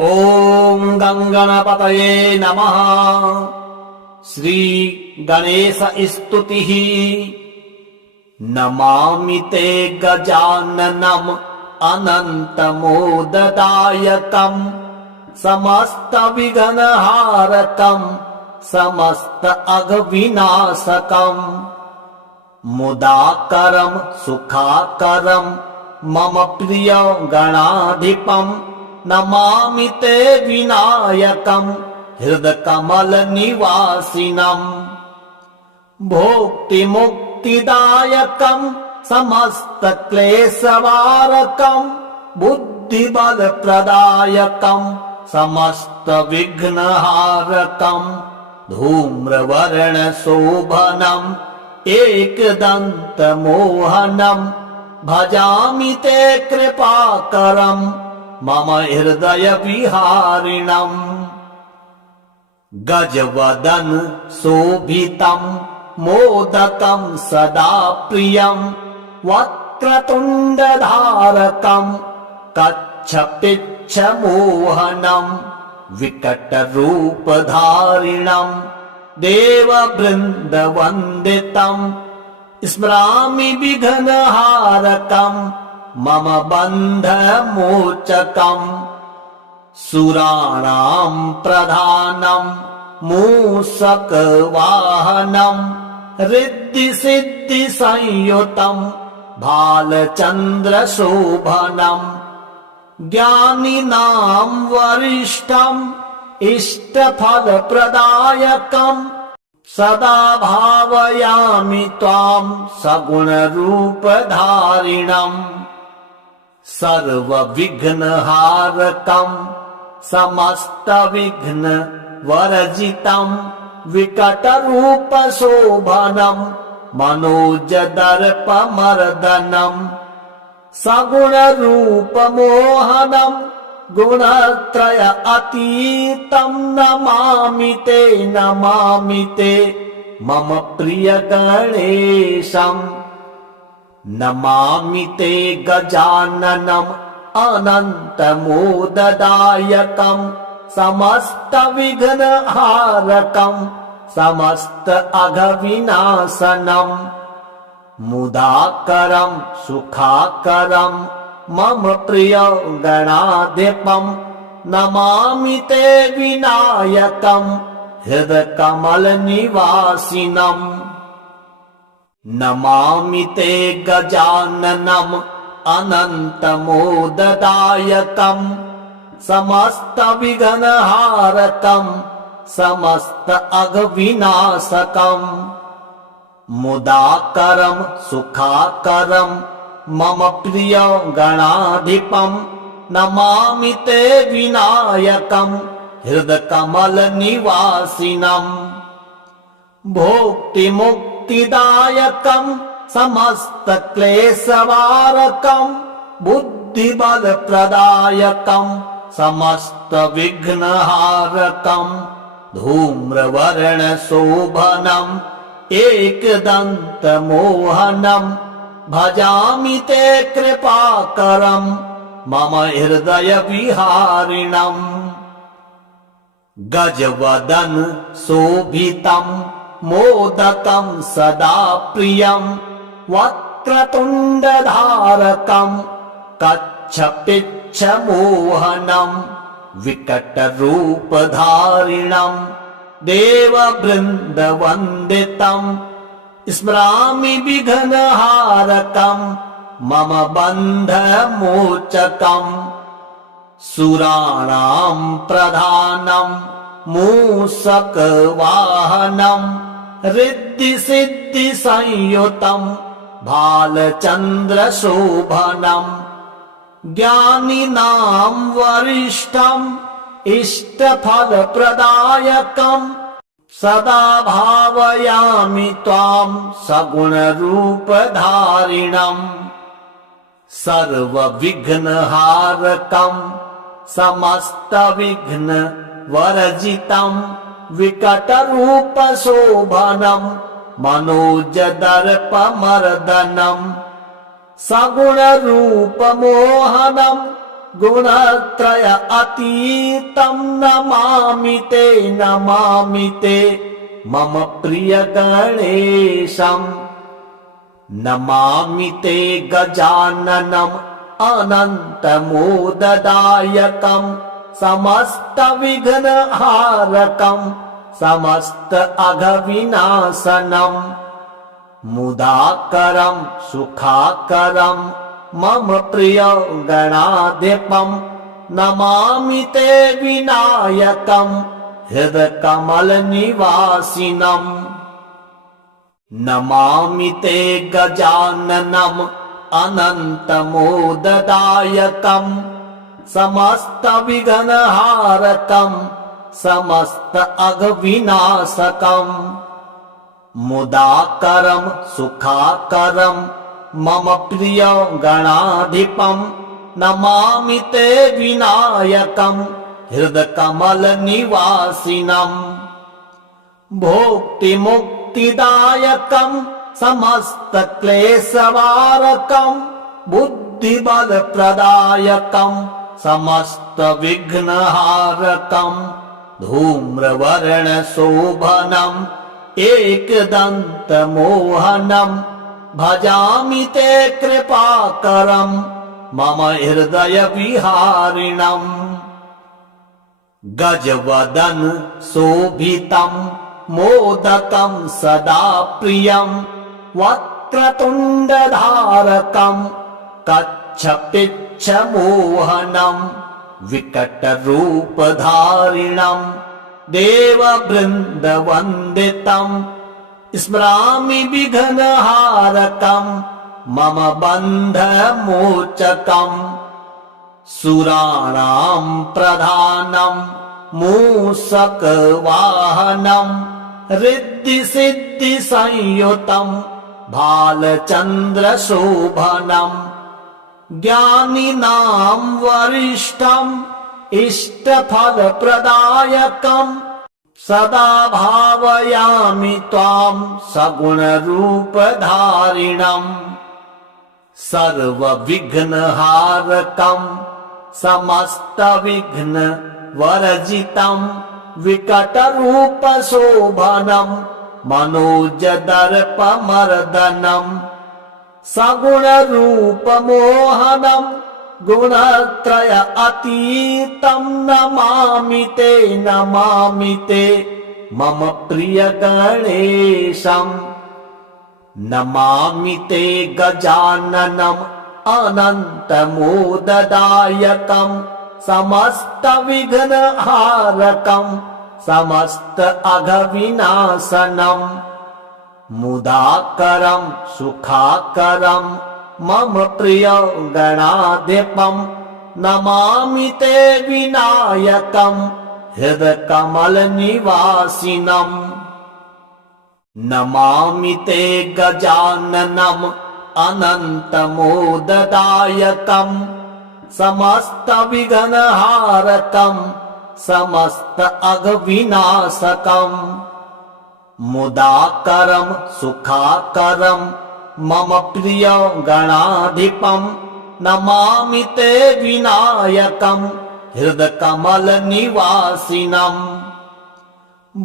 ॐ गङ्गणपतये नमः। श्री गणेश स्तुतिः। नमामि ते गजाननम् अनन्तमोददायकम् समस्त विघ्नहारकम् समस्त अघविनाशकम् मुदाकरम् सुखाकरम् मम प्रिय गणाधिपम् नमामि ते विनायकम् हृदकमल निवासिनम् भोक्ति मुक्तिदायकम् समस्त क्लेशवारकम् बुद्धिबल प्रदायकम् समस्त विघ्नहारकम् धूम्रवर्ण शोभनम् एकदन्त मोहनम् भजामि ते कृपाकरम् मम हृदय विहारिणम् गजवदन शोभितम् मोदकम् सदा प्रियम् वक्रतुण्डधारकम् कच्छपिच्छ मोहनम् विकटरूपधारिणम् देववृन्दवन्दितम् स्मरामि विघ्नहारकम् मम बन्धमोचकम् सुराणाम् प्रधानम् मूषकवाहनम् रिद्धिसिद्धिसंयुतम् भालचन्द्रशोभनम् ज्ञानिनाम् वरिष्ठम् इष्टफलप्रदायकम् सदा भावयामि त्वाम् सगुणरूपधारिणम् सर्वविघ्नहारकम् समस्त विघ्न वर्जितम् विकटरूपशोभनम् मनोजदर्पमर्दनम् सगुणरूपमोहनम् गुणत्रय अतीतम् नमामि ते मम प्रिय गणेशम् नमामि ते गजाननम् अनन्तमोददायकम् समस्त विघ्नहारकम् समस्त अघविनाशनम् मुदाकरम् सुखाकरम् मम प्रिय गणाधिपम् नमामि ते विनायकम् हृदकमल निवासिनम् नमामि ते गजाननम् अनन्तमोददायकम् समस्त विघ्नहारकम् समस्त अघविनाशकम् मुदाकरम् सुखाकरम् मम प्रिय गणाधिपम् नमामि ते विनायकम् हृदकमल निवासिनम् भोक्ति मुक्तिदायकम् समस्त क्लेशवारकम् बुद्धिबल प्रदायकम् समस्त विघ्नहारकम् धूम्रवर्ण शोभनम् एकदन्त मोहनम् भजामि ते कृपाकरम् मम हृदय विहारिणम् गजवदन शोभितम् मोदकम् सदा प्रियम् वक्रतुण्डधारकम् कच्छपिच्छ मोहनम् विकटरूपधारिणम् देववृन्दवन्दितम् स्मरामि विघ्नहारकम् मम बन्धमोचकम् सुराणाम् प्रधानम् मूषकवाहनम् रिद्धिसिद्धिसंयुतम् भालचन्द्रशोभनम् ज्ञानिनाम् वरिष्ठम् इष्टफलप्रदायकम् सदा भावयामि त्वाम् सगुणरूपधारिणम् सर्वविघ्नहारकम् समस्त विघ्न वर्जितम् विकटरूपशोभनम् मनोजदर्पमर्दनम् सगुणरूपमोहनम् गुणत्रय अतीतं नमामि ते मम प्रिय गणेशम् नमामि ते गजाननम् अनन्तमोददायकम् समस्तविघ्नहारकम् समस्त अघविनाशनम् मुदाकरम् सुखाकरम् मम प्रिय गणाधिपम् नमामि ते विनायकम् हृदकमलनिवासिनम् नमामि ते गजाननम् अनन्तमोददायकम् समस्तविघ्नहारकम् समस्त अघविनाशकम् मुदाकरम् सुखाकरम् मम प्रिय गणाधिपम् नमामि ते विनायकम् हृदकमलनिवासिनम् भोक्तिमुक्तिदायकम् समस्तक्लेशवारकम् बुद्धिबलप्रदायकम् समस्तविघ्नहारकम् धूम्रवर्णशोभनम् एकदन्तमोहनम् भजामि ते कृपाकरम् मम हृदयविहारिणम् गजवदन शोभितम् मोदकम् सदा प्रियम् वक्रतुण्डधारकम् कच्छपिच्छमोहनम् विकटरूपधारिणम् देववृन्दवन्दितम् स्मरामि विघ्नहारकम् मम बन्धमोचकम् सुराणाम् प्रधानम् मूषकवाहनम् रिद्धिसिद्धिसंयुतम् भालचन्द्रशोभनम् ज्ञानिनां वरिष्ठम् इष्टफलप्रदायकम् सदा भावयामि त्वाम् सगुणरूपधारिणम् सर्वविघ्नहारकम् समस्तविघ्नवर्जितम् विकटरूपशोभनम् मनोजदर्पमर्दनम् सगुणरूपमोहनम् गुणत्रय अतीतं नमामि ते मम प्रिय गणेशम् नमामि ते गजाननम् अनन्तमोददायकम् समस्तविघ्नहारकम् समस्त अघविनाशनम् मुदाकरम् सुखाकरम् मम प्रिय गणाधिपम् नमामि ते विनायकम् हृदकमलनिवासिनम् नमामि ते गजाननम् अनन्तमोददायकम् समस्तविघ्नहारकम् समस्त अघविनाशकम् मुदाकरम् सुखाकरम् मम प्रिय गणाधिपम् नमामि ते विनायकम् हृदकमलनिवासिनम्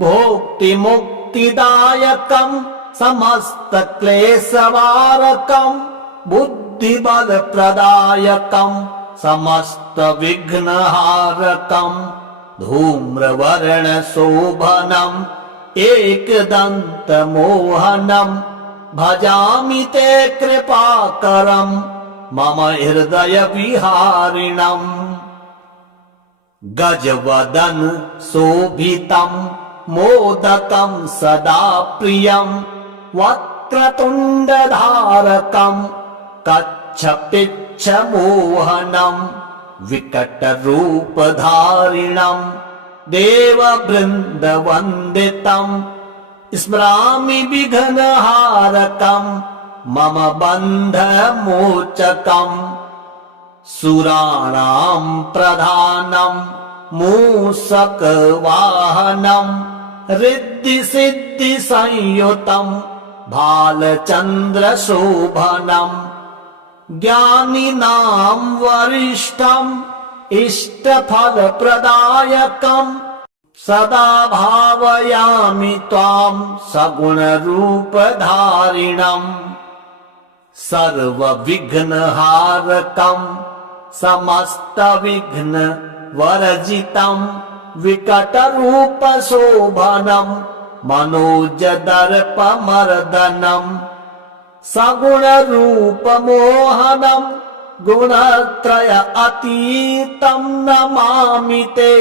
भोक्तिमुक्तिदायकम् समस्तक्लेशवारकम् बुद्धिबलप्रदायकम् समस्तविघ्नहारकम् धूम्रवर्णशोभनम् एकदन्तमोहनम् भजामि ते कृपाकरम् मम हृदयविहारिणम् गजवदन शोभितम् मोदकम् सदा प्रियम् वक्रतुण्डधारकम् कच्छपिच्छमोहनम् विकटरूपधारिणम् देववृन्दवन्दितम् स्मरामि विघ्नहारकम् मम बन्धमोचकम् सुराणाम् प्रधानम् मूषकवाहनम् रिद्धिसिद्धिसंयुतम् भालचन्द्रशोभनम् ज्ञानिनां वरिष्ठम् इष्टफलप्रदायकम् सदा भावयामि त्वां सगुणरूपधारिणम् सर्वविघ्नहारकम् समस्तविघ्नवर्जितम् विकटरूपशोभनम् मनोजदर्पमर्दनम् सगुणरूपमोहनम् गुणत्रय अतीतं नमामि ते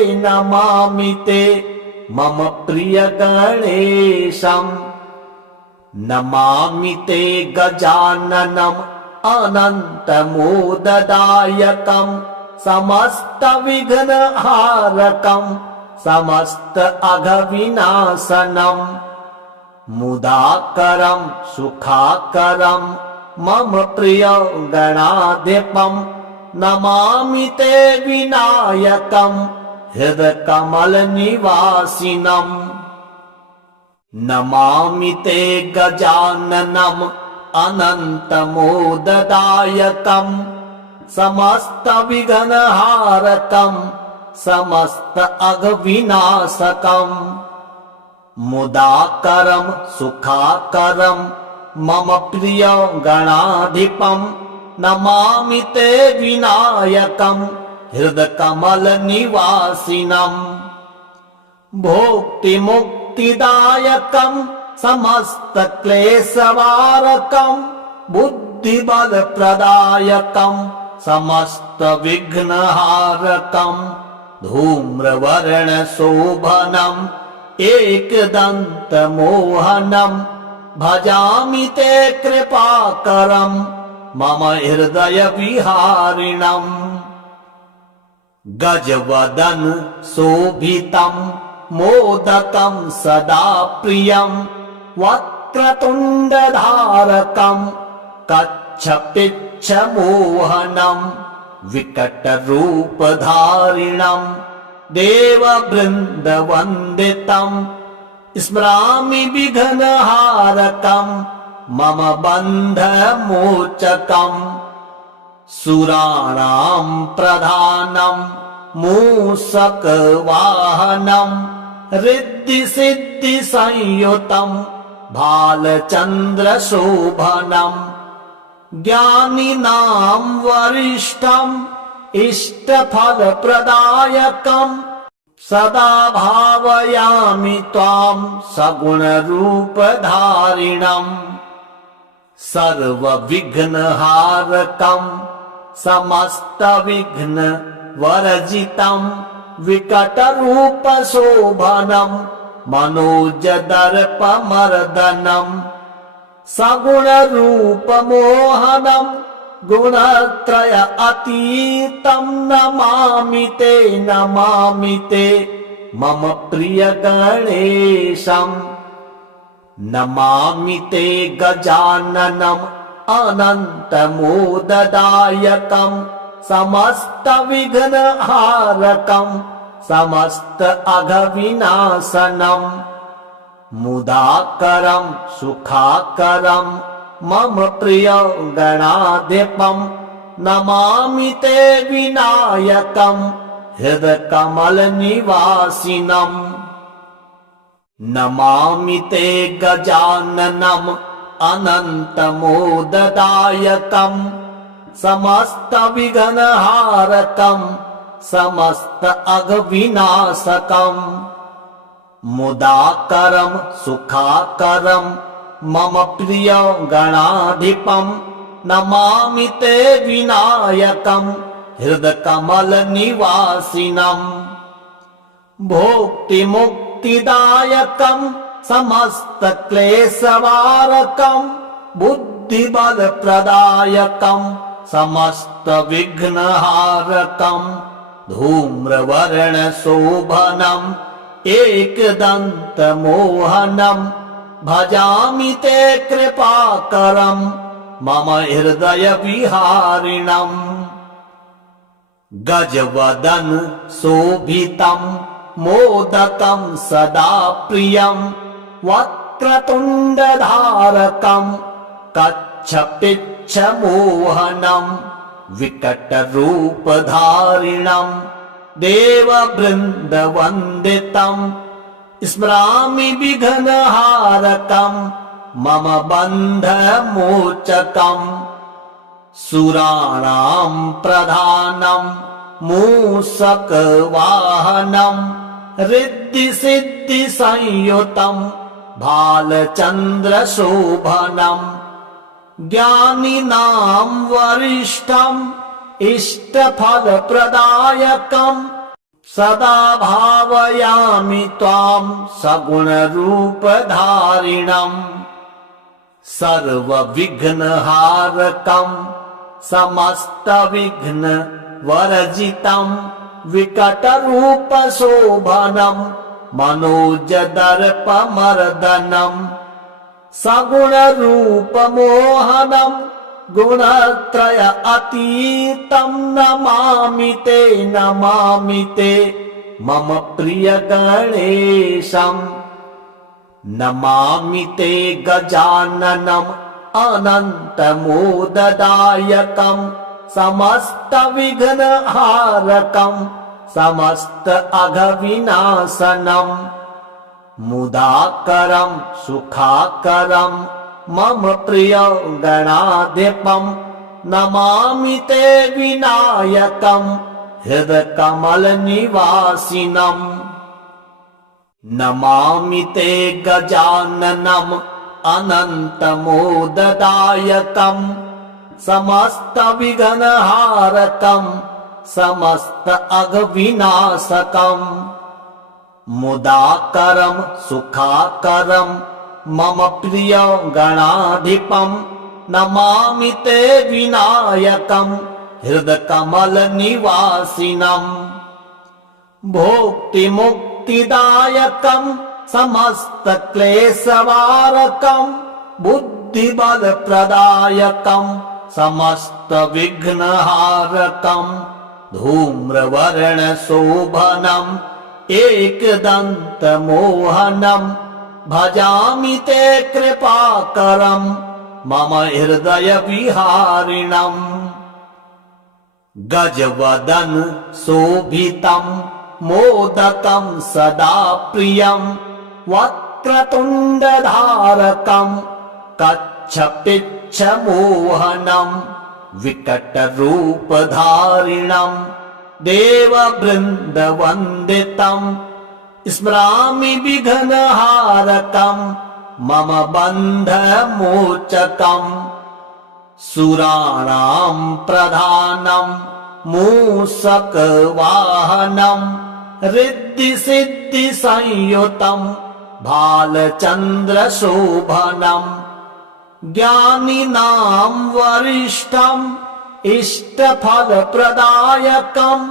मम प्रिय गणेशम् नमामि ते गजाननम् अनन्तमोददायकम् समस्तविघ्नहारकम् समस्त अघविनाशनम् मुदाकरम् सुखाकरम् मम प्रिय गणाधिपम् नमामि ते विनायकम् हृदकमलनिवासिनम् नमामि ते गजाननम् अनन्तमोददायकम् समस्तविघ्नहारकम् समस्त अघविनाशकम् मुदाकरम् सुखाकरम् मम प्रिय गणाधिपम् नमामि ते विनायकम् हृदकमलनिवासिनम् भोक्तिमुक्तिदायकम् समस्तक्लेशवारकम् बुद्धिबलप्रदायकम् समस्तविघ्नहारकम् धूम्रवर्णशोभनम् एकदन्तमोहनम् भजामि ते कृपाकरम् मम हृदय विहारिणम् गजवदन शोभितम् मोदकम् सदा प्रियम् वक्रतुण्डधारकम् कच्छपिच्छमोहनम् विकटरूपधारिणम् देववृन्दवन्दितम् स्मरामि विघ्नहारकम् मम बन्धमोचकम् सुराणाम् प्रधानम् मूषकवाहनम् रिद्धिसिद्धिसंयुतम् भालचन्द्रशोभनम् ज्ञानिनाम् वरिष्ठम् इष्टफलप्रदायकम् सदा भावयामि त्वां सगुणरूपधारिणम् सर्वविघ्नहारकम् समस्तविघ्नवर्जितम् विकटरूपशोभनम् मनोजदर्पमर्दनम् सगुणरूपमोहनम् गुणत्रय अतीतं नमामि ते मम प्रिय गणेशम् नमामि ते गजाननम् अनन्तमोददायकम् समस्तविघ्नहारकम् समस्त अघविनाशनम् मुदाकरम् सुखाकरम् मम प्रिय गणाधिपम् नमामि ते विनायकम् हृदकमलनिवासिनम् नमामि ते गजाननम् अनन्तमोददायकम् समस्तविघ्नहारकम् समस्त अघविनाशकम् मुदाकरम् सुखाकरम् मम प्रिय गणाधिपम् नमामि ते विनायकम् हृदकमलनिवासिनम् भोक्तिमुक्तिदायकम् समस्तक्लेशवारकम् बुद्धिबलप्रदायकम् समस्तविघ्नहारकम् धूम्रवर्णशोभनम् एकदन्तमोहनम् भजामि ते कृपाकरम् मम हृदय विहारिणम् गजवदन शोभितम् मोदकम् सदा प्रियम् वक्रतुण्डधारकम् कच्छपिच्छमोहनम् विकटरूपधारिणम् देववृन्दवन्दितम् स्मरामि विघ्नहारकम् मम बन्धमोचकम् सुराणां प्रधानं मूषकवाहनं रिद्धिसिद्धिसंयुतं भालचन्द्रशोभनम् ज्ञानिनां वरिष्ठम् इष्टफलप्रदायकम् सदा भावयामि त्वां सगुणरूपधारिणम् सर्वविघ्नहारकम् समस्तविघ्नवर्जितम् विकटरूपशोभनम् मनोजदर्पमर्दनम् सगुणरूपमोहनम् गुणत्रय अतीतं नमामि ते मम प्रिय गणेशम् नमामि ते गजाननम् अनन्तमोददायकम् समस्तविघ्नहारकम् समस्त अघविनाशनम् मुदाकरम् सुखाकरम् मम प्रिय गणाधिपम् नमामि ते विनायकम् हृदकमलनिवासिनम् नमामि ते गजाननम् अनन्तमोददायकम् समस्तविघ्नहारकम् समस्त अघविनाशकम् मुदाकरम् सुखाकरम् मम प्रिय गणाधिपम् नमामि ते विनायकम् हृदकमलनिवासिनम् भोक्तिमुक्तिदायकम् समस्तक्लेशवारकम् बुद्धिबलप्रदायकम् समस्तविघ्नहारकम् धूम्रवर्णशोभनम् एकदन्तमोहनम् भजामि ते कृपाकरम् मम हृदय विहारिणम् गजवदन शोभितम् मोदकम् सदा प्रियम् वक्रतुण्डधारकम् कच्छपिच्छमोहनम् विकटरूपधारिणम् देववृन्दवन्दितम् स्मरामि विघ्नहारकम् मम बन्धमोचकम् सुराणां प्रधानं मूषकवाहनं रिद्धिसिद्धिसंयुतं भालचन्द्रशोभनम् ज्ञानिनां वरिष्ठम् इष्टफलप्रदायकम्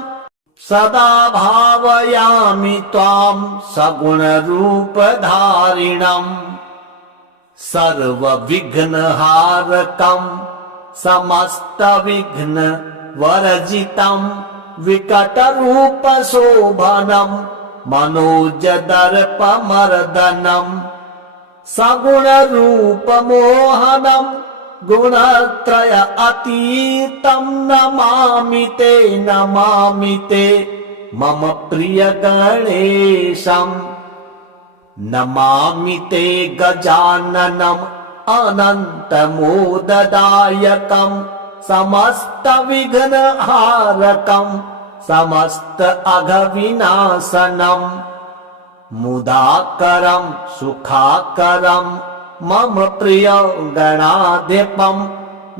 सदा भावयामि त्वां सगुणरूपधारिणम् सर्वविघ्नहारकम् समस्तविघ्नवर्जितम् विकटरूपशोभनम् मनोजदर्पमर्दनम् सगुणरूपमोहनम् गुणत्रय अतीतं नमामि ते मम प्रिय गणेशम् नमामि ते गजाननम् अनन्तमोददायकम् समस्तविघ्नहारकम् समस्त अघविनाशनम् मुदाकरम् सुखाकरम् मम प्रिय गणाधिपम्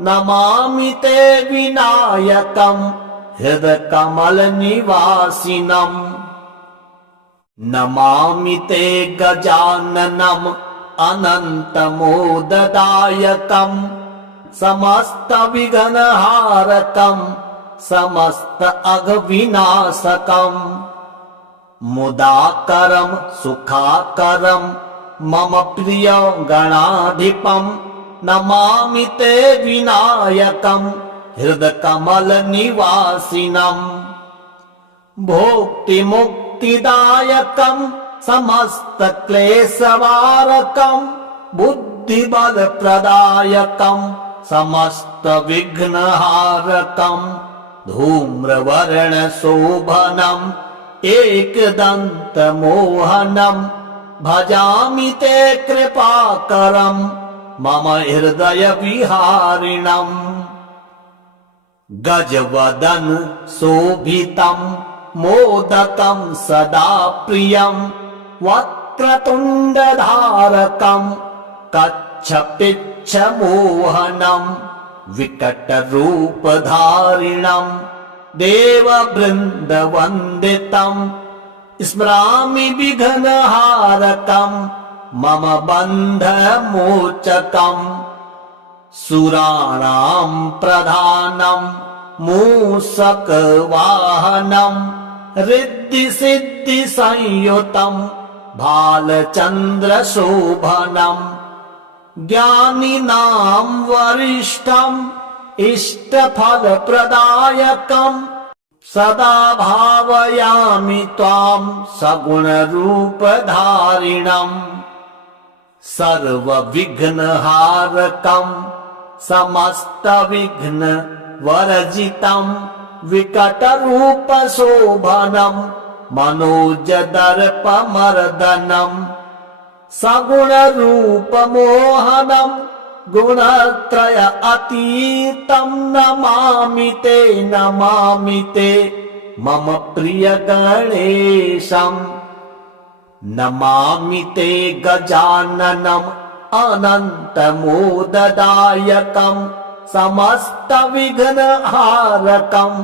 नमामि ते विनायकम् हृदकमलनिवासिनम् नमामि ते गजाननम् अनन्तमोददायकम् समस्तविघ्नहारकम् समस्त अघविनाशकम् मुदाकरम् सुखाकरम् मम प्रिय गणाधिपम् नमामि ते विनायकम् हृदकमलनिवासिनम् भोक्तिमुक्तिदायकम् समस्तक्लेशवारकम् बुद्धिबलप्रदायकम् समस्तविघ्नहारकम् धूम्रवर्णशोभनम् एकदन्तमोहनम् भजामि ते कृपाकरम् मम हृदयविहारिणम् गजवदन शोभितम् मोदकम् सदा प्रियम् वक्रतुण्डधारकम् कच्छपिच्छमोहनम् विकटरूपधारिणम् देववृन्दवन्दितम् स्मरामि विघ्नहारकम् मम बन्धमोचकम् सुराणाम् प्रधानम् मूषकवाहनम् रिद्धिसिद्धिसंयुतम् भालचन्द्रशोभनम् ज्ञानिनाम् वरिष्ठम् इष्टफलप्रदायकम् सदा भावयामि त्वाम् सगुणरूपधारिणम् सर्वविघ्नहारकम् समस्तविघ्नवर्जितम् विकटरूपशोभनम् मनोजदर्पमर्दनम् सगुणरूपमोहनम् गुणत्रय अतीतम् नमामि ते मम प्रिय गणेशम् नमामि ते गजाननम् अनन्तमोददायकम् समस्तविघ्नहारकम्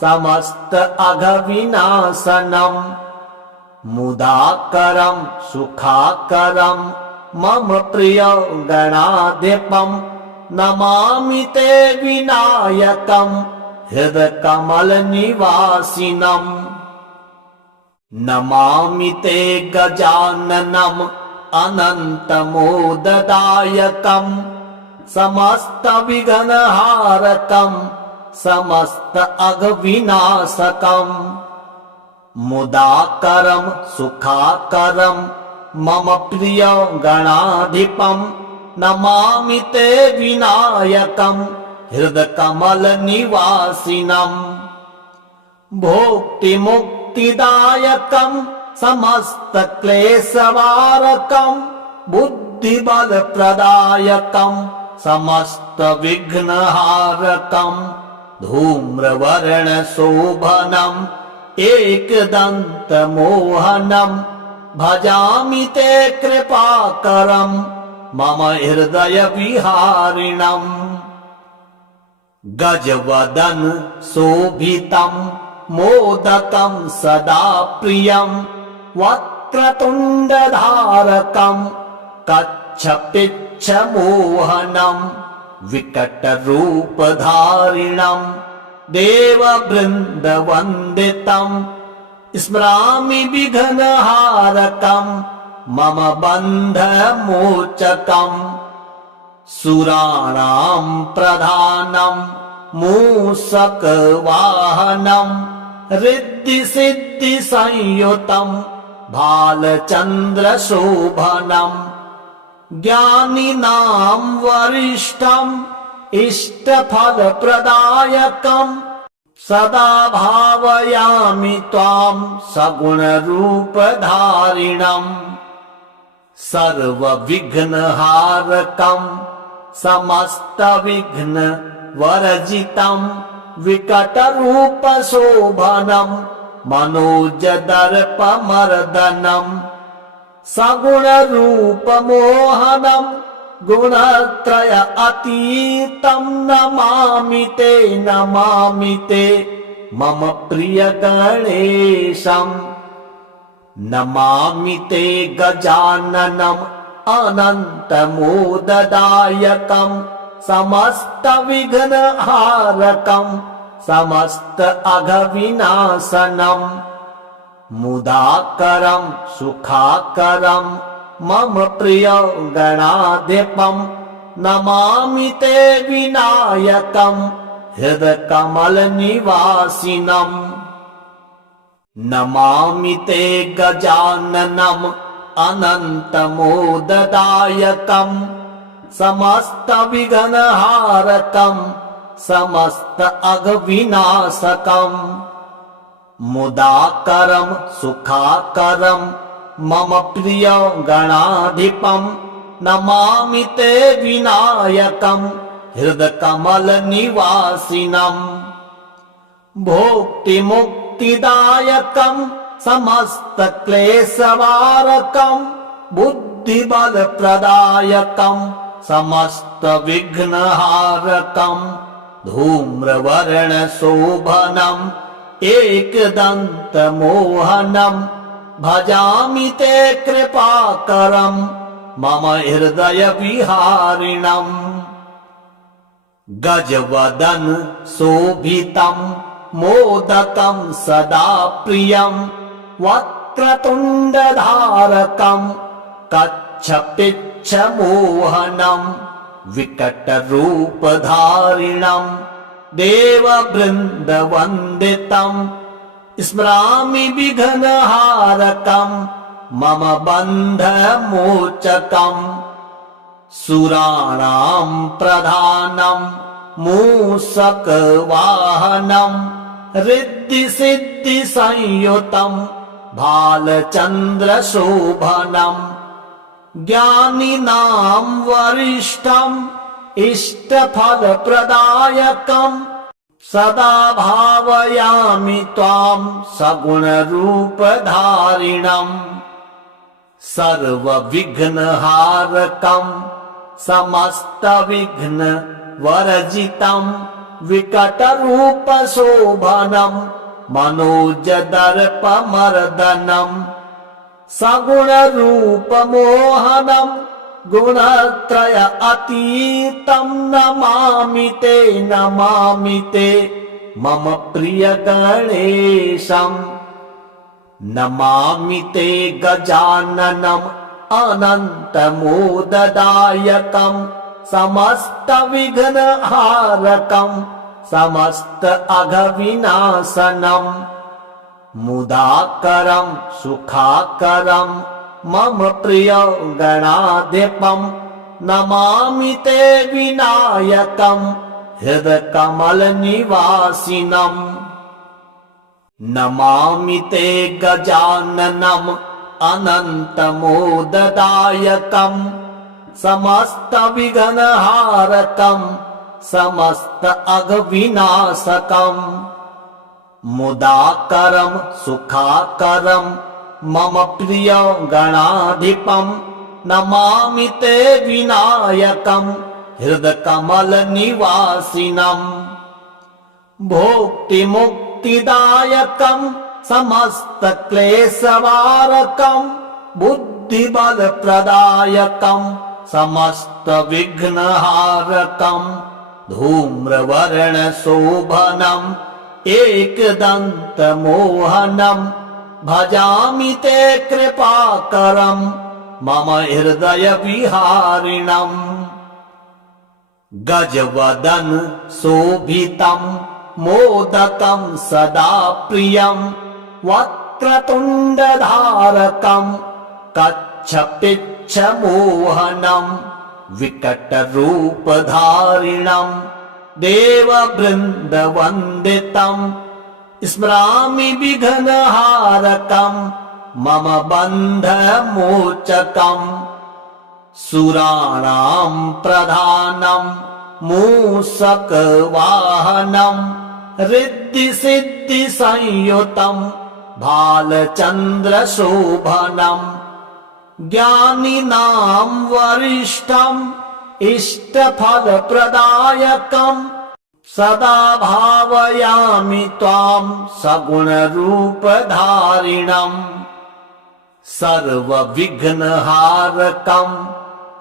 समस्त अघविनाशनम् मुदाकरम् सुखाकरम् मम प्रिय गणाधिपम् नमामि ते विनायकम् हृदकमलनिवासिनम् नमामि ते गजाननम् अनन्तमोददायकम् समस्तविघ्नहारकम् समस्त अघविनाशकम् मुदाकरम् सुखाकरम् मम प्रिय गणाधिपम् नमामि ते विनायकम् हृदकमलनिवासिनम् भोक्तिमुक्तिदायकम् समस्तक्लेशवारकम् बुद्धिबलप्रदायकम् समस्तविघ्नहारकम् धूम्रवर्णशोभनम् एकदन्तमोहनम् भजामि ते कृपाकरम् मम हृदयविहारिणम् गजवदन शोभितम् मोदकम् सदा प्रियम् वक्रतुण्डधारकम् कच्छपिच्छमोहनम् विकटरूपधारिणम् देववृन्दवन्दितम् स्मरामि विघ्नहारकम् मम बन्धमोचकम् सुराणाम् प्रधानम् मूषकवाहनम् रिद्धिसिद्धिसंयुतम् भालचन्द्रशोभनम् ज्ञानिनाम् वरिष्ठम् इष्टफलप्रदायकम् सदा भावयामि त्वाम् सगुणरूपधारिणम् सर्वविघ्नहारकम् समस्तविघ्नवर्जितम् विकटरूपशोभनम् मनोजदर्पमर्दनम् सगुणरूपमोहनम् गुणत्रय अतीतम् नमामि ते मम प्रिय गणेशम् नमामि ते गजाननम् अनन्तमोददायकम् समस्तविघ्नहारकम् समस्त अघविनाशनम् मुदाकरम् सुखाकरम् मम प्रिय गणाधिपम् नमामि ते विनायकम् हृदकमलनिवासिनम् नमामि ते गजाननम् अनन्तमोददायकम् समस्तविघ्नहारकम् समस्त अघविनाशकम् मुदाकरम् सुखाकरम् मम प्रिय गणाधिपम् नमामि ते विनायकम् हृदकमल निवासिनम् भोक्तिमुक्तिदायकम् समस्त क्लेशवारकम् बुद्धिबलप्रदायकम् समस्त विघ्नहारकम् धूम्रवर्णशोभनम् एकदन्तमोहनम् भजामि ते कृपाकरम् मम हृदय विहारिणम् गजवदन शोभितम् मोदकम् सदा प्रियम् वक्रतुण्डधारकम् कच्छपिच्छमोहनम् विकटरूपधारिणम् देववृन्दवन्दितम् स्मरामि विघ्नहारकम् मम बन्धमोचकम् सुराणाम् प्रधानम् मूषकवाहनम् रिद्धिसिद्धिसंयुतम् भालचन्द्रशोभनम् ज्ञानिनाम् वरिष्ठम् इष्टफलप्रदायकम् सदा भावयामि त्वाम् सगुणरूपधारिणम् सर्वविघ्नहारकम् समस्तविघ्नवर्जितम् विकटरूपशोभनम् मनोजदर्पमर्दनम् सगुणरूपमोहनम् गुणत्रय अतीतम् नमामि ते मम प्रिय गणेशम् नमामि ते गजाननम् अनन्तमोददायकम् समस्त विघ्नहारकम् समस्त अघविनाशनम् मुदाकरम् सुखाकरम् मम प्रिय गणाधिपम् नमामि ते विनायकम् हृदकमल निवासिनम् नमामि ते गजाननम् अनन्तमोददायकम् समस्त विघ्नहारकम् समस्त अघविनाशकम् मुदाकरम् सुखाकरम् मम प्रिय गणाधिपम् नमामि ते विनायकम् हृदकमल निवासिनम् भोक्तिमुक्तिदायकम् समस्त क्लेशवारकम् बुद्धिबलप्रदायकम् समस्त विघ्नहारकम् धूम्रवर्णशोभनम् एकदन्तमोहनम् भजामि ते कृपाकरम् मम हृदय विहारिणम् गजवदन शोभितम् मोदकम् सदा प्रियम् वक्रतुण्डधारकम् कच्छपिच्छमोहनम् विकटरूपधारिणम् देववृन्दवन्दितम् स्मरामि विघ्नहारकम् मम बन्धमोचकम् सुराणाम् प्रधानम् मूषकवाहनम् रिद्धिसिद्धिसंयुतम् भालचन्द्रशोभनम् ज्ञानिनाम् वरिष्ठम् इष्टफलप्रदायकम् सदा भावयामि त्वाम् सगुणरूपधारिणम् सर्वविघ्नहारकम्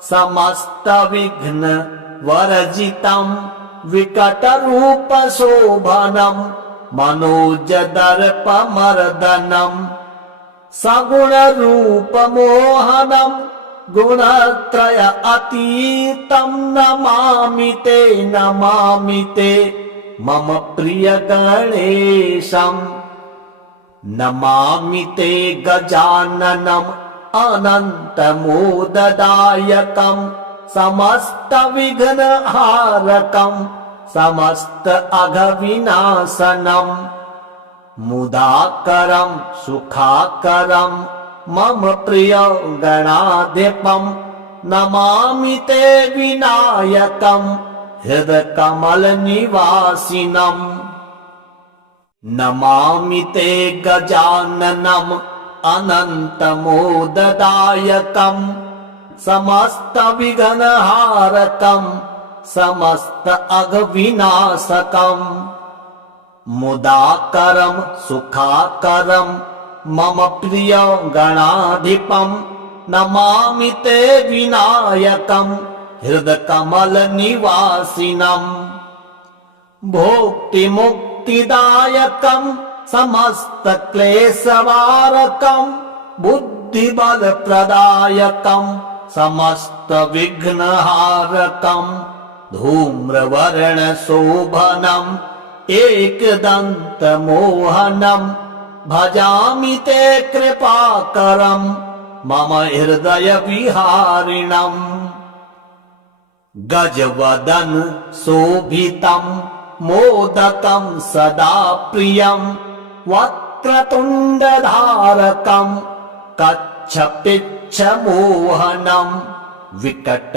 समस्तविघ्नवर्जितम् विकटरूपशोभनम् मनोजदर्पमर्दनम् सगुणरूपमोहनम् गुणत्रय अतीतम् नमामि ते मम प्रिय गणेशम् नमामि ते गजाननम् अनन्तमोददायकम् समस्त विघ्नहारकं समस्त अघविनाशनम् मुदाकरं सुखाकरं मम प्रिय गणाधिपं नमामि ते विनायकं हृदकमलनिवासिनम् नमामि ते गजाननम् अनन्तमोददायकं समस्त विघ्नहारकं समस्त अघविनाशकम् मुदाकरं सुखाकरं मम प्रिय गणाधिपं नमामि ते विनायकं हृदकमलनिवासिनम् भोक्तिमुक्तिदायकं समस्त क्लेशवारकं बुद्धिबलप्रदायकं समस्त विघ्नहारकं धूम्रवर्णशोभनम् एकदन्तमोहनं भजामि ते कृपाकरं मम हृदयविहारिणम् गजवदन शोभितं मोदकं सदा प्रियं वक्रतुण्डधारकं कच्छपिच्छमोहनं विकटरूपधारिणं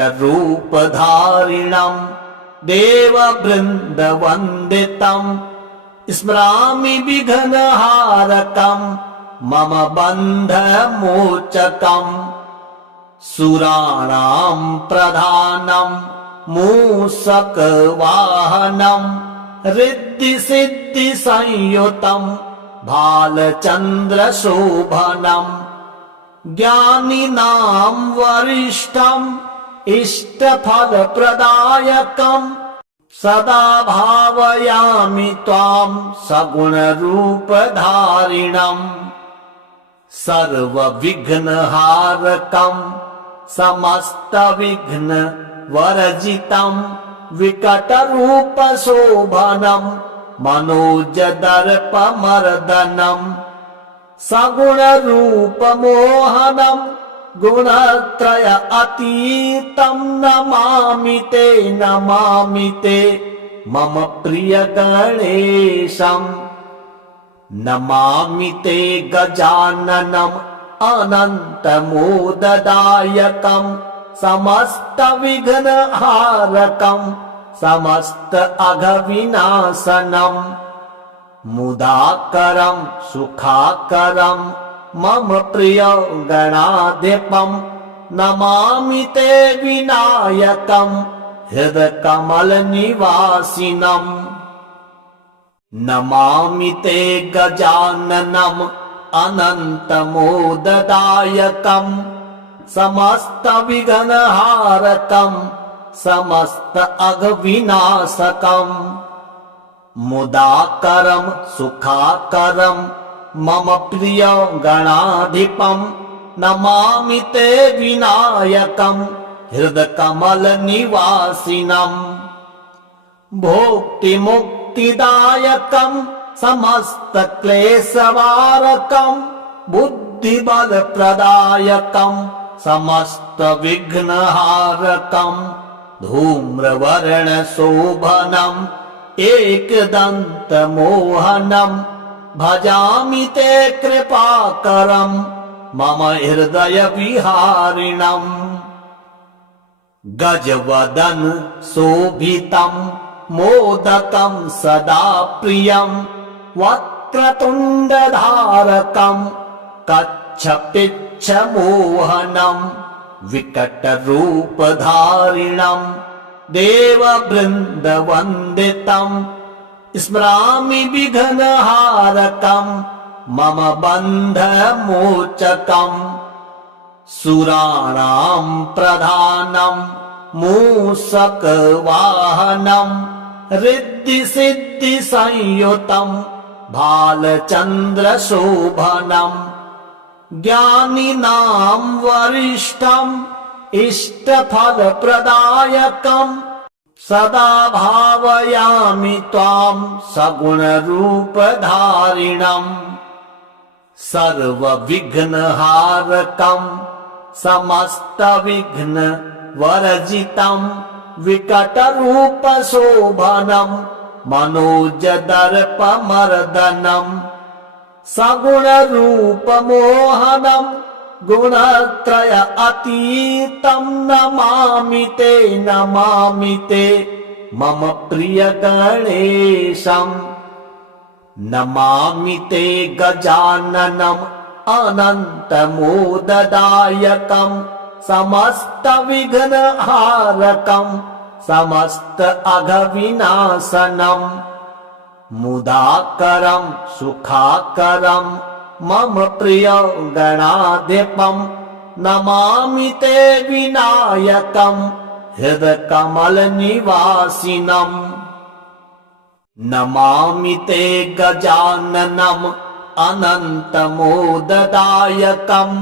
देववृन्दवन्दितं स्मरामि विघ्नहारकं मम बन्धमोचकं सुराणां प्रधानं मूषकवाहनं रिद्धिसिद्धिसंयुतं भालचन्द्रशोभनं ज्ञानिनां वरिष्ठम् इष्टफलप्रदायकं सदा भावयामि त्वां सगुणरूपधारिणम् सर्वविघ्नहारकं समस्तविघ्नवर्जितं विकटरूपशोभनं मनोजदर्पमर्दनं सगुणरूपमोहनं गुणत्रय अतीतं नमामि ते मम प्रिय गणेशम् नमामि ते गजाननम् अनन्तमोददायकं समस्त विघ्नहारकं समस्त अघविनाशनम् मुदाकरं सुखाकरं मम प्रिय गणाधिपं नमामि ते विनायकं हृदकमलनिवासिनम् नमामि ते गजाननम् अनन्तमोददायकं समस्त विघ्नहारकं समस्त अघविनाशकम् मुदाकरं सुखाकरं मम प्रिय गणाधिपं नमामि ते विनायकं हृदकमलनिवासिनम् भोक्तिमुक्तिदायकं समस्त क्लेशवारकं बुद्धिबलप्रदायकं समस्त विघ्नहारकं धूम्रवर्णशोभनं एकदन्तमोहनं भजामि ते कृपाकरं मम हृदयविहारिणम् गजवदन शोभितं मोदकं सदा प्रियं वक्रतुण्डधारकं कच्छपिच्छमोहनं विकटरूपधारिणं देववृन्दवन्दितं स्मरामि विघ्नहारकं मम बन्धमोचकं सुराणां प्रधानं मूषकवाहनं रिद्धिसिद्धिसंयुतं भालचन्द्रशोभनं ज्ञानिनां वरिष्ठम् इष्टफलप्रदायकं सदा भावयामि त्वां सगुणरूपधारिणम् सर्वविघ्नहारकं समस्तविघ्नवर्जितम् विकटरूपशोभनम् मनोजदर्पमर्दनम् सगुणरूपमोहनम् गुणत्रय अतीतम् नमामि ते मम प्रियगणेशम् नमामि ते गजाननम् अनन्तमोददायकम् समस्तविघ्नहारकम् समस्त अघविनाशनम् मुदाकरम् सुखाकरम् मम प्रिय गणाधिपम् नमामि ते विनायकम् हृदकमलनिवासिनम् नमामि ते गजाननम् अनन्तमोददायकम्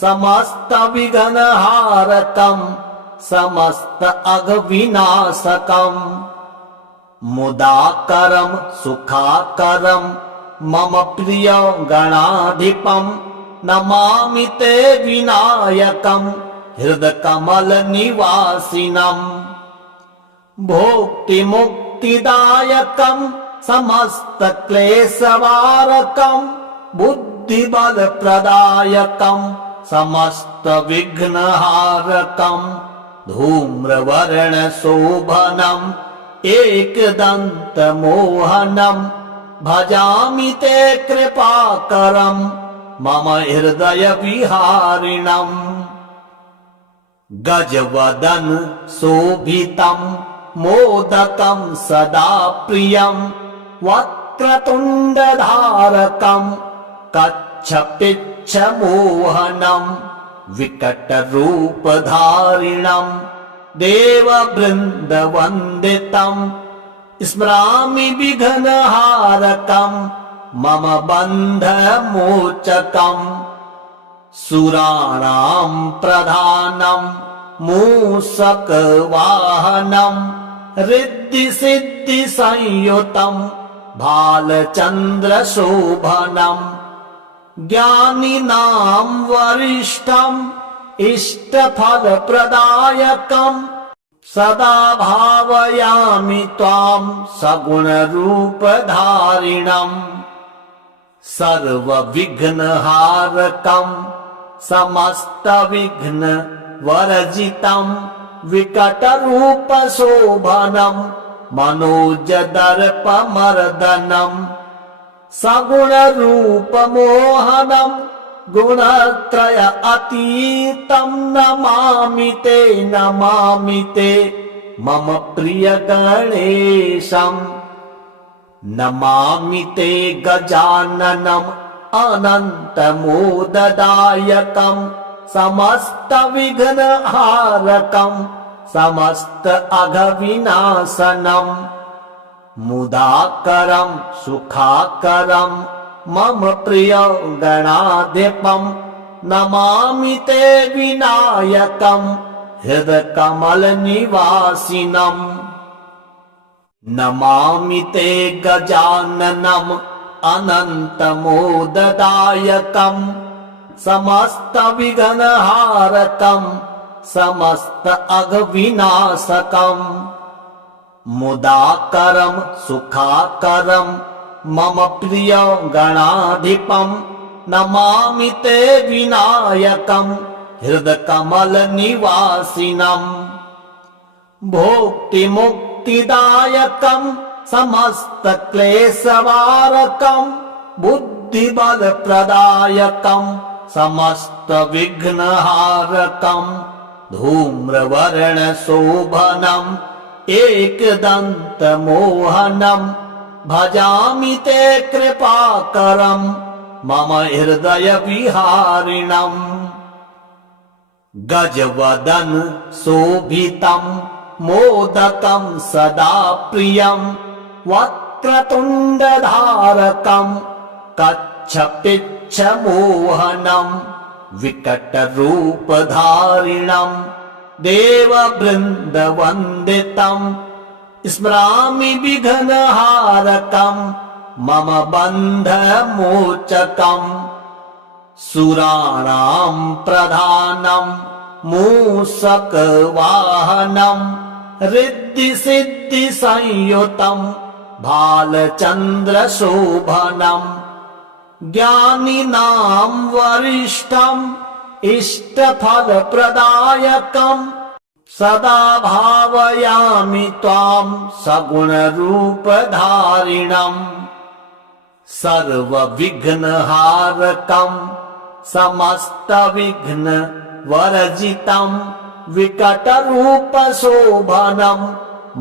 समस्तविघ्नहारकम् समस्त अघविनाशकम् मुदाकरम् सुखाकरम् मम प्रिय गणाधिपम् नमामि ते विनायकम् हृदकमलनिवासिनम् भोक्तिमुक्तिदायकम् समस्तक्लेशवारकम् बुद्धिबलप्रदायकम् समस्तविघ्नहारकम् धूम्रवर्णशोभनम् एकदन्तमोहनम् भजामि ते कृपाकरम् मम हृदयविहारिणम् गजवदन शोभितम् मोदकम् सदा प्रियम् वक्रतुण्डधारकम् कच्छपिच्छमोहनम् विकटरूपधारिणम् देववृन्दवन्दितम् स्मरामि विघ्नहारकम् मम बन्धमोचकम् सुराणाम् प्रधानम् मूषकवाहनम् रिद्धिसिद्धिसंयुतम् भालचन्द्रशोभनम् ज्ञानिनाम् वरिष्ठम् इष्टफलप्रदायकम् सदा भावयामि त्वाम् सगुणरूपधारिणम् सर्वविघ्नहारकम् समस्तविघ्नवर्जितम् विकटरूपशोभनम् मनोजदर्पमर्दनम् सगुणरूपमोहनम् गुणत्रय अतीतम् नमामि ते मम प्रियगणेशम् नमामि ते गजाननम् अनन्तमोददायकम् समस्तविघ्नहारकम् समस्त अघविनाशनम् मुदाकरम् सुखाकरम् मम प्रिय गणाधिपम् नमामि ते विनायकम् हृदकमलनिवासिनम् नमामि ते गजाननम् अनन्तमोददायकम् समस्तविघ्नहारकम् समस्त अघविनाशकम् मुदाकरम् सुखाकरम् मम प्रिय गणाधिपम् नमामि ते विनायकम् हृदकमलनिवासिनम् भोक्तिमुक्तिदायकम् समस्तक्लेशवारकम् बुद्धिबलप्रदायकम् समस्तविघ्नहारकम् धूम्रवर्णशोभनम् एकदन्तमोहनम् भजामि ते कृपाकरम् मम हृदयविहारिणम् गजवदन शोभितम् मोदकम् सदा प्रियम् वक्रतुण्डधारकम् कच्छपिच्छमोहनम् विकटरूपधारिणम् देववृन्दवन्दितम् स्मरामि विघ्नहारकम् मम बन्धमोचकम् सुराणां प्रधानं मूषकवाहनं रिद्धिसिद्धिसंयुतं भालचन्द्रशोभनम् ज्ञानिनां वरिष्ठम् इष्टफलप्रदायकम् सदा भावयामि त्वां सगुणरूपधारिणम् सर्वविघ्नहारकम् समस्तविघ्नवर्जितम् विकटरूपशोभनम्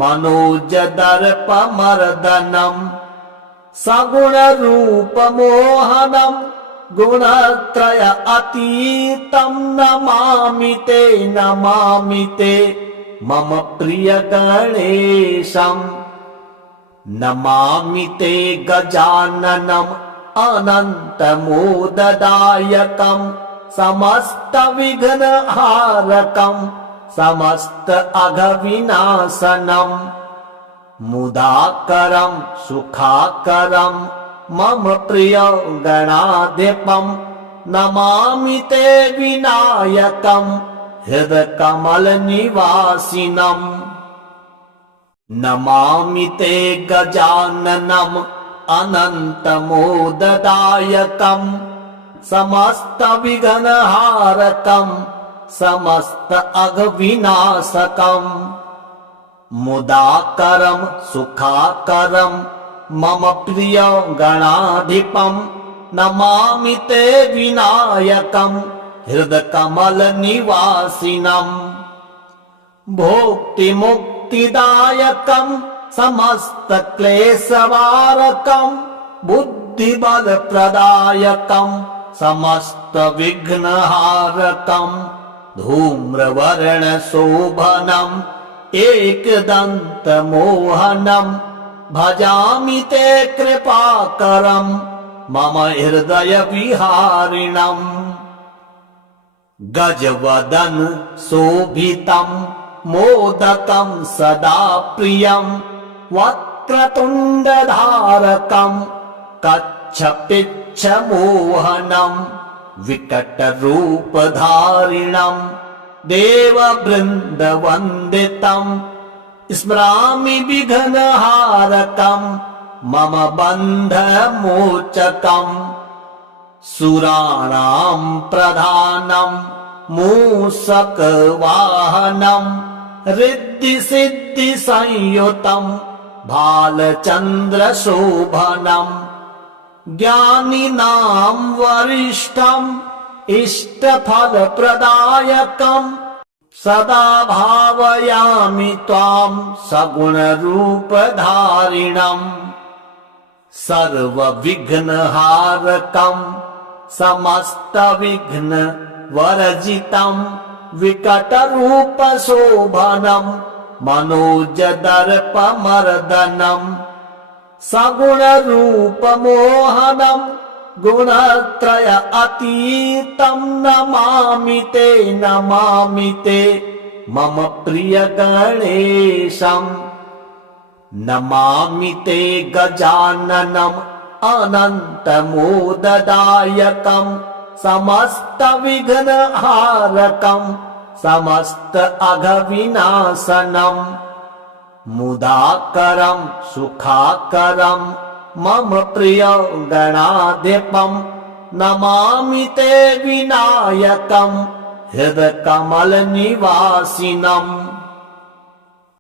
मनोजदर्पमर्दनम् सगुणरूपमोहनम् गुणत्रय अतीतं नमामि ते मम प्रिय गणेशम् नमामि ते गजाननम् अनन्तमोददायकम् समस्तविघ्नहारकम् समस्त अघविनाशनम् मुदाकरं सुखाकरं मम प्रिय गणाधिपं नमामि ते विनायकं हृदकमलनिवासिनम् नमामि ते गजाननम् अनन्तमोददायकं समस्तविघ्नहारकं समस्त अघविनाशकम् मुदाकरं सुखाकरं मम प्रिय गणाधिपं नमामि ते विनायकं हृदकमलनिवासिनम् भोक्तिमुक्तिदायकं समस्तक्लेशवारकं बुद्धिबलप्रदायकं समस्तविघ्नहारकं धूम्रवर्णशोभनम् एकदन्तमोहनम् भजामि ते कृपाकरम् मम हृदय विहारिणम् गजवदन शोभितम् मोदकं सदा प्रियम् वक्रतुण्डधारकम् कच्छपिच्छमोहनम् विकटरूपधारिणम् देववृन्दवन्दितम् स्मरामि विघ्नहारकम् मम बन्धमोचकम् सुराणां प्रधानं मूषकवाहनं रिद्धिसिद्धिसंयुतं भालचन्द्रशोभनम् ज्ञानिनां वरिष्ठम् इष्टफलप्रदायकम् सदा भावयामि त्वां सगुणरूपधारिणम् सर्वविघ्नहारकम् समस्तविघ्नवर्जितम् विकटरूपशोभनम् मनोजदर्पमर्दनम् सगुणरूपमोहनम् गुणत्रय अतीतं नमामि ते मम प्रिय गणेशम् नमामि ते गजाननम् अनन्तमोददायकम् समस्तविघ्नहारकम् समस्त अघविनाशनम् मुदाकरं सुखाकरम् मम प्रिय गणाधिपं नमामि ते विनायकं हृदकमलनिवासिनम्